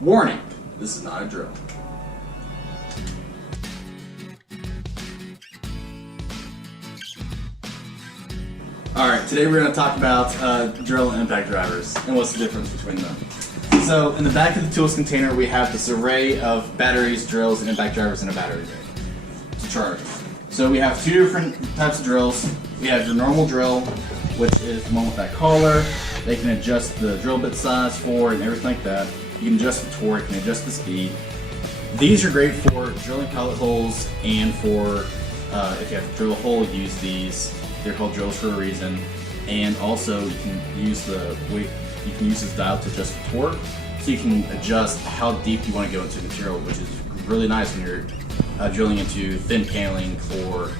Warning, this is not a drill. Alright, today we're going to talk about drill and impact drivers and what's the difference between them. So in the back of the tools container we have this array of batteries, drills, and impact drivers in a battery bay to charge. So we have two different types of drills. We have your normal drill, which is the one with that collar. They can adjust the drill bit size for it and everything like that. You can adjust the torque and adjust the speed. These are great for drilling pellet holes and for if you have to drill a hole, use these. They're called drills for a reason. And also you can use this dial to adjust the torque, so you can adjust how deep you want to go into the material, which is really nice when you're drilling into thin paneling or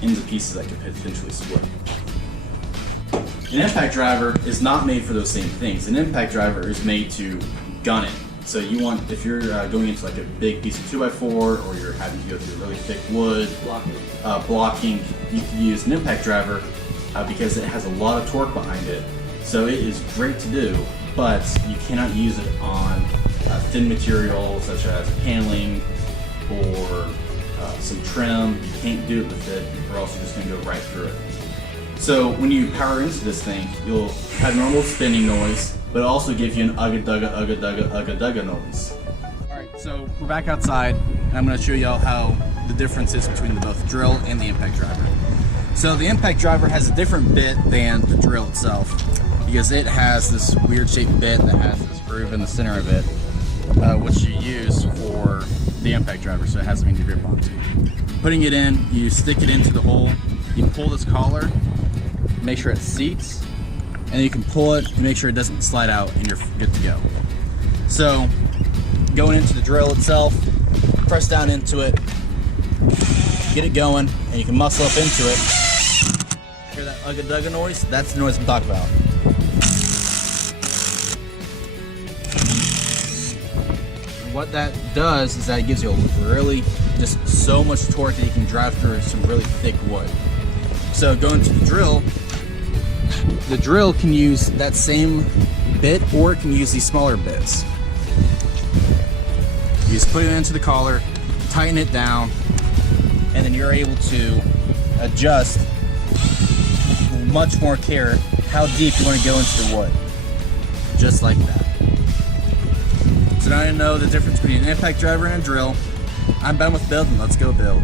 ends of pieces that could potentially split. An impact driver is not made for those same things. An impact driver is made to gun it. So you want, if you're going into like a big piece of 2x4 or you're having to go through really thick wood, blocking, you can use an impact driver because it has a lot of torque behind it. So it is great to do, but you cannot use it on thin material such as paneling or some trim. You can't do it with it, or else you're just going to go right through it. So when you power into this thing, you'll have normal spinning noise, but it also gives you an ugga-dugga noise. Alright, so we're back outside, and I'm going to show y'all how the difference is between both drill and the impact driver. So the impact driver has a different bit than the drill itself, because it has this weird shaped bit that has this groove in the center of it, which you use for the impact driver, so it has something to grip onto. Putting it in, you stick it into the hole, you pull this collar, make sure it seats, and then you can pull it and make sure it doesn't slide out, and you're good to go. So going into the drill itself, press down into it, get it going, and you can muscle up into it. Hear that ugga-dugga noise? That's the noise I'm talking about. What that does is that it gives you just so much torque that you can drive through some really thick wood. So going to the drill can use that same bit, or it can use these smaller bits. You just put it into the collar, tighten it down, and then you're able to adjust with much more care how deep you want to go into the wood. Just like that. So now you know the difference between an impact driver and a drill. I'm done with building, let's go build.